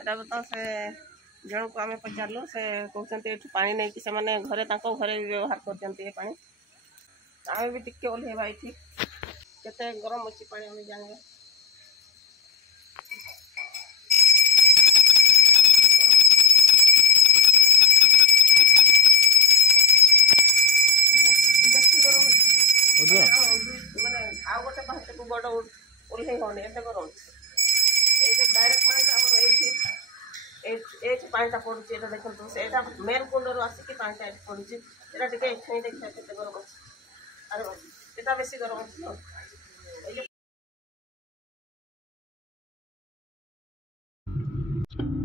एटा तो से जन को आम पचारू से कहते पा नहीं से घरे घरे व्यवहार कर पानी आम भी टिके ओल्हेबा ये केते गरम अच्छी पानी आम जाने माने आ गोटे बाहर को बड़ ओल्हे होने एत गरम ये जो डायरेक्ट पानी ये पानी पड़ुची देखो से मेन कुंडर आसिक पानी पड़ुची यहाँ टे छुई देखिए के गरम अच्छे अरे यहाँ बेस गरम अच्छे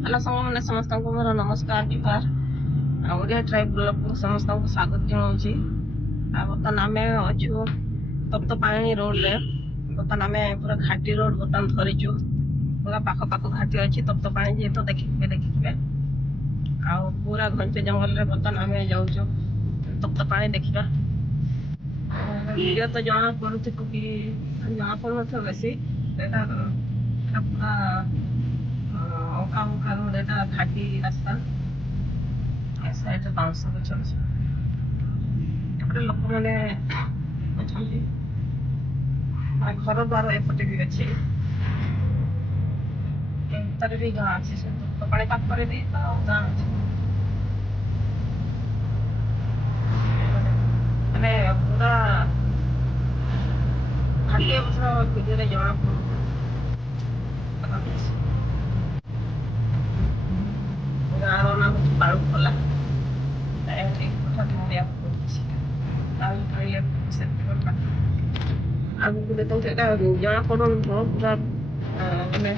हेलो मैंने समस्त को मोर नमस्कार जुहार ओडिया ट्राइब ब्लॉग को समस्त को स्वागत जनाऊँगी बर्तमान आम अच्छु तप्तपाणी रोड रे बर्तमान आम पूरा घाटी रोड बर्तमान धरीचु पूरा पाख पाख घाटी अच्छी तप्तपाणी जी तो देखिए आ पूरा घंटे जंगल में बर्तमान आम जाऊँ तप्तपाणी देखा वीडियो तो जना पड़ू कि जना पड़ू बेसी पूरा ओका ओका रोड एटा घाटी रास्ता साइड बाउंस गछ अच्छे लोक मैंने घर द्वार एपटे भी अच्छे भी गाँ अच्छे तो पानी पाखरे भी गाँ अच्छे मैंने पूरा घाटी वर्ष वीडियो जना पड़ू गाँव ना हूँ बाड़ूखला आगू देखो जना पड़ो पूरा मैंने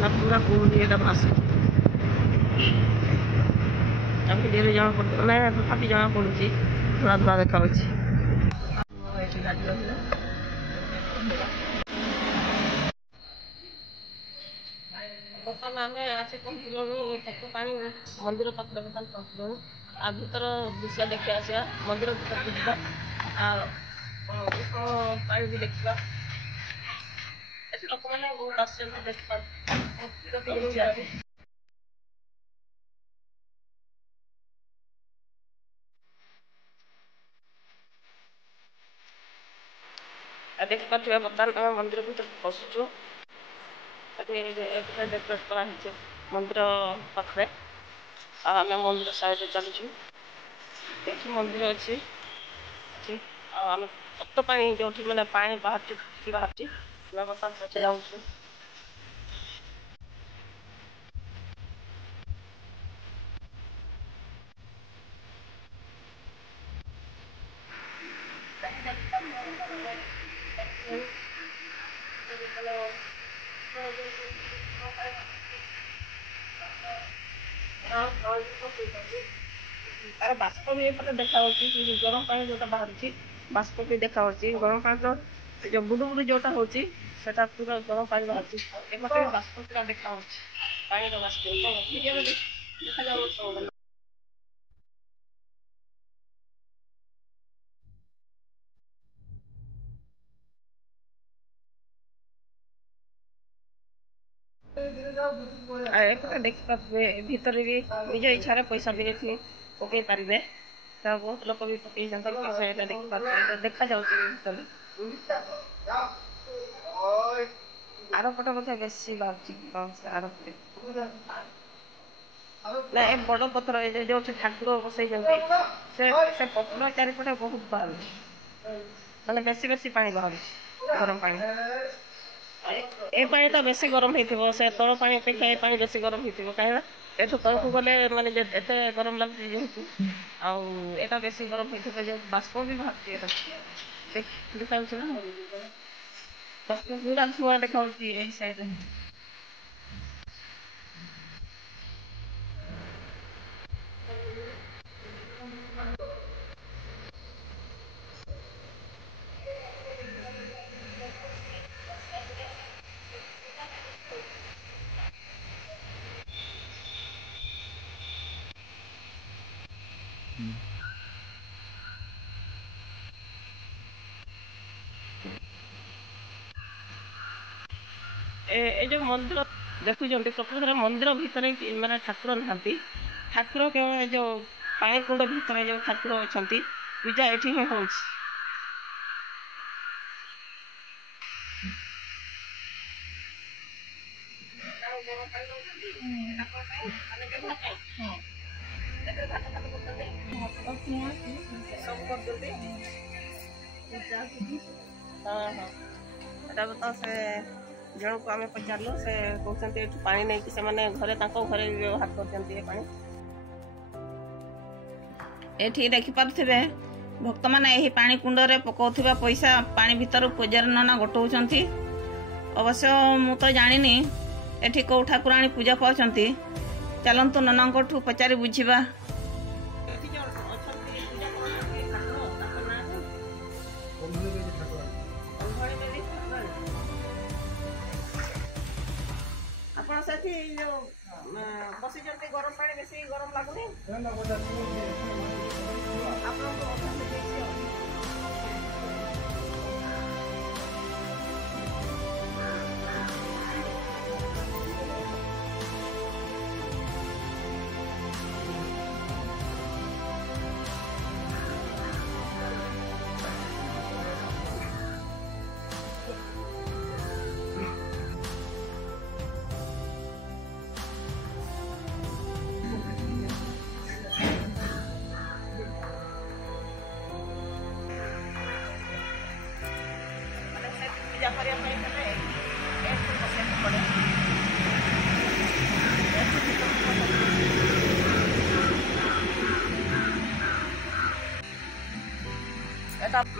पूरा कुंडी भाषु वीडियो जना पड़ ना तथापि जना पड़ू धूला धूला देखा बर्तमान आम आसे पहुँचलु तप्तपाणी मंदिर पाखे बर्तमान पहुँचलु आ भर दृश्य देखा आसा मंदिर भर पानी भी देखा लोक मैंने बहुत आश्चर्य देखा देखिए बर्तमान आम मंदिर भर पशुचु डेकोरेट कर मंदिर पाखे आम मंदिर साइड चलुचु देखिए मंदिर अच्छी आम तप्तपाणी जो मैंने पानी बाहर बाहर बर्तमान जाऊँ अरे बाष्प भी एपटे देखा गरम पानी जो बाहर बाष्प भी देखा गरम पानी जो बुड़ बुड़ जोटा होता पूरा गरम पानी बाहर एपटे बाष्प पूरा देखा पानी बाष्प देखा एपटे देखिए भितर भी निज इच्छा पैसा भी पकई पारे बहुत लोक भी पकई देखा जाऊँ आरपट बोधे बेस बाहर आरपटे ना ए बड़ पथर जो ठाकुर बसई से पथर चारिपटे बहुत बाहर मतलब बेसी बेसी पानी बाहर गरम पानी ए पानी तो बेसी गरम हो तल पानी अपेक्षा ए पानी बेसी गरम हो कहीं एठू तलक गले माने एत गरम लगे जेहेतु आटा बेसी गरम हो बाष्प भी बाहर देखा पूरा धुआं देखा साइड ए जो मंदिर देखुं प्रकृत मंदिर भितर माने ठाकुर नहांती ठाकुर केवल जो पाए कुंड भितर जो ठाकुर अच्छा पूजा ये ही हो तो से जन को आम पचारू से कहते पा नहीं कि घरे घरे व्यवहार कर देखिपे भक्त मैंने यही पानी कुंडे पकाउथिबा पैसा पानी भीतर पूजार नना गोटाउछंती। अवश्य मु तो जानिनी एठी कौ ठाकुराणी पूजा पाउछंती। चलंतु ननांठू पचारि बुझिबा। आपण सेठी जो बसी जंती गरम पानी बेसी गरम लागुनी आपण को पूजा करने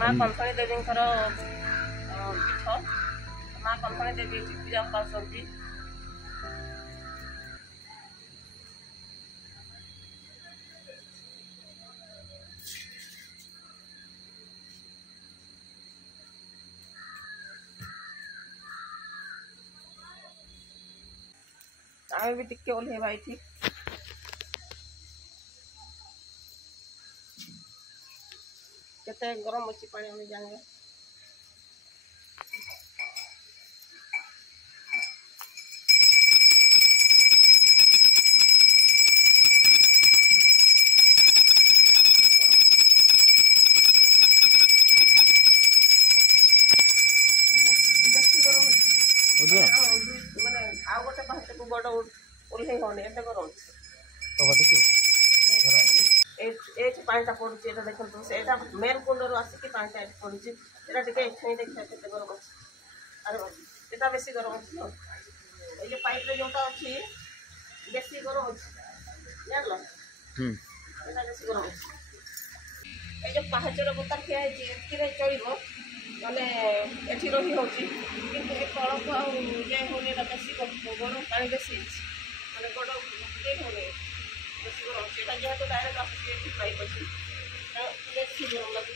माँ कंथनी देवी पीठ माँ कंथनी देवी पूजा कर आम भी टिके ओल्हेबा ये केते गरम अच्छी पानी हम जाने माने आउ गोटे पास को बड़ ओल्हे होने एते गरम पाटा पड़ू देखो से मेन कुंडर आसिक पाटा पड़ू यहाँ टे देखा के गरम अच्छे अरे यहाँ बेस गरम अच्छे ये पाइप जोटा अच्छी बेस गरम अच्छे जान बेस गरम अच्छे ये पहाचर बोतल ठिया है चलो मैंने एठी रही हो तल को आए होने बेस गरम पा बेस मैंने बड़ ये होने बेस गरम से जेहतु डायरेक्ट आस पाइप अच्छी बेस गरम लगे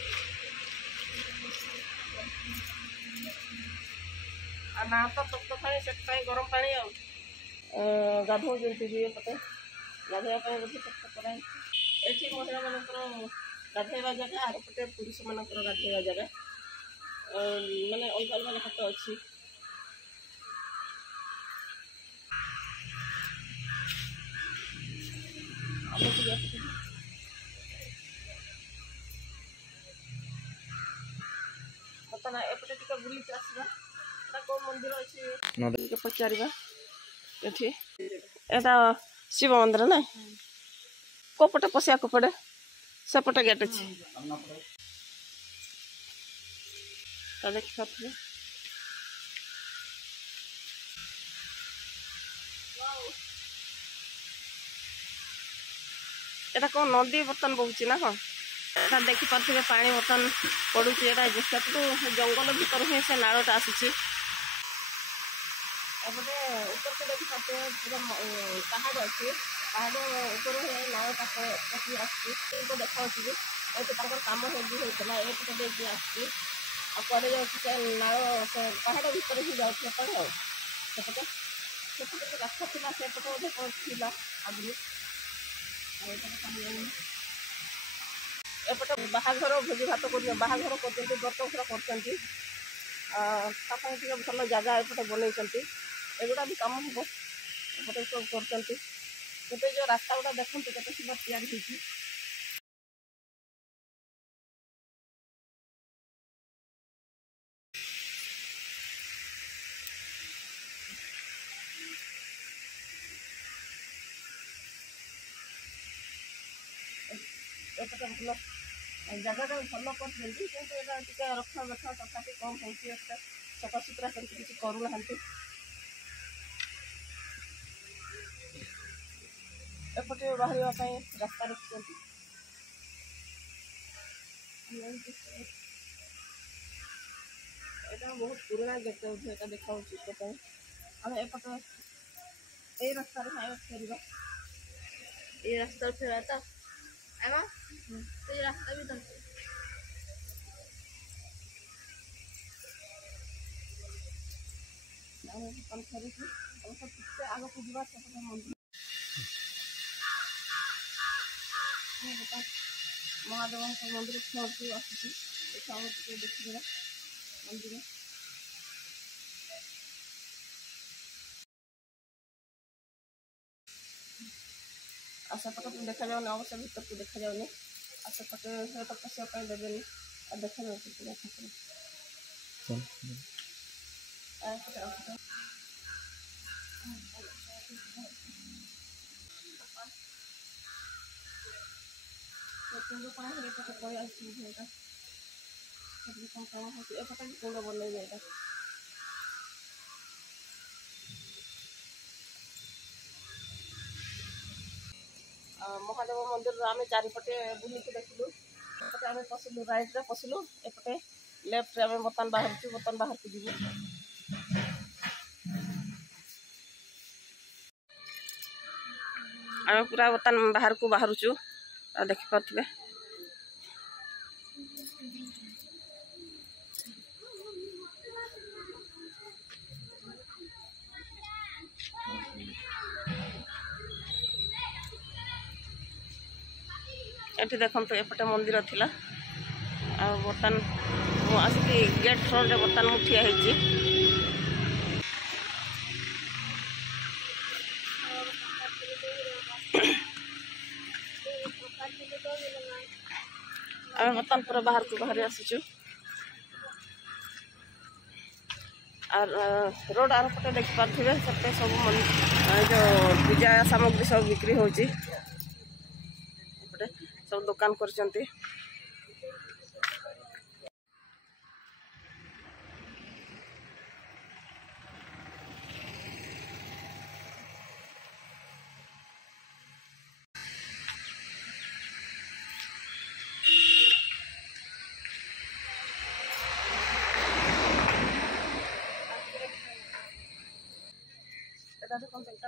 ना तो तप्त पानी से गरम पानी गाधो भी पते गाधोवाई बोधे तप्त पानी ये महिला मान गाधोवा जगह आर पटे पुरुष मान गाधोवा जगह माने अलग अलग हाथ अच्छी बर्तमान एपटे टिके बुली आसवा कौ मंदिर अच्छे पचार शिव मंदिर ना को पटे पशिया को पड़े सेपटे गेट अच्छे देखी पारे एटा कौन नदी बर्तन बहुची ना हाँ देखी पारे पानी बर्तन पड़ू जंगल भर ही से नालटा आसूसी एपटे ऊपर से देखी पारे पूरा पहाड़ अच्छी पहाड़ ऊपर नालटा पकड़ी आसको देखा कम होता एपटे देखिए आसपटे नाल से पहाड़ भितर ही जापटे सेपटे रास्ता थी सेपटे बोधे कौन थी आगु एपटे बाहाघर भोजी भात कर बाहाघर कर व्रतघर कर भल जगह एपटे बनई एगुड़ा भी कम हम एपटे सब कर जो रास्ता गुड़ा देखते केते सुंदर तैयारी होती एपटे भल जगह भल कर रक्षा रक्षा तथापि कम हो सफा सुतरा करके किसी करूना एपटे बाहर रास्ता रखिंट यहाँ बहुत पुराना गेट ये देखा आम एपटे ये रास्ता फेर ये रास्ता फेरा तो रास्ता भी फेरी आग को जा मंदिर महादेव मंदिर छुटू आसुची देखिए मंदिर आसेपटे तो देखा जाऊनी अवश्य भर को देखा जाऊनी आसेपटे तो पशिया देवेनि देखा जाऊँ एपटे कुंड बनई जाए महादेव मंदिर आम चारिपटे बुलिक देखिलु एपटे आम पशिलु राइट रे पशिलु एपटे लेफ्ट रे बर्तमान बाहर को जीवु आम पूरा बर्तमान बाहर को बाहरुचु देखि पाथबे ये देखो एपटे मंदिर थिला बर्तमान आसिक गेट फ्रंट रे बर्तमान मु ठिया होती आम बर्तमान पूरा बाहर को बाहर आसुचु और रोड आर पटे देखी पारे से सब जो पूजा सामग्री सब बिक्री होची सब दुकान करचंती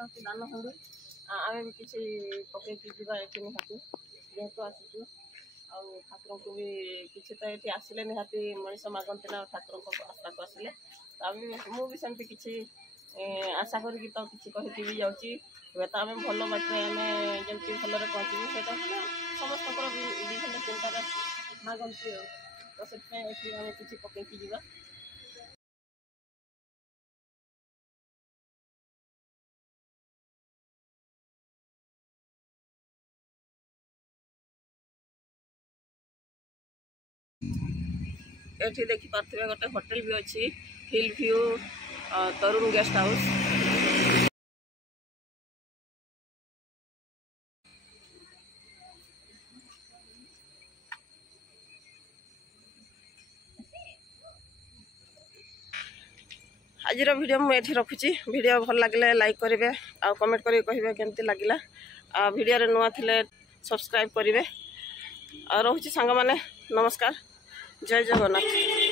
देखते दान हूँ आम भी किसी पकई जावा ये निहाती जेहेतु आसीचु ठाकुर को भी किसी तो ये आसिले निहाती मनीष मागंती ना ठाकुर को आशा को आसिले मुझे सेमती किसी आशा करी तो किसी कहीकि भी जाऊँगी हे तो आम भल बाटे आम जमी भलि पहुँचू से समस्त विभिन्न चिंतार मागंती तो से किसी पकई जावा ये देखी पारे गोटे होटेल भी अच्छी हिल व्यू तरुण गेस्ट हाउस आज वीडियो मुझे रखुची वीडियो भल लगे लाइक करेंगे आ कमेंट करें कहे केमती लगिला वीडियो रे नुआ थिले सब्सक्राइब करेंगे और रोची सांग माने नमस्कार जय जगन्नाथ।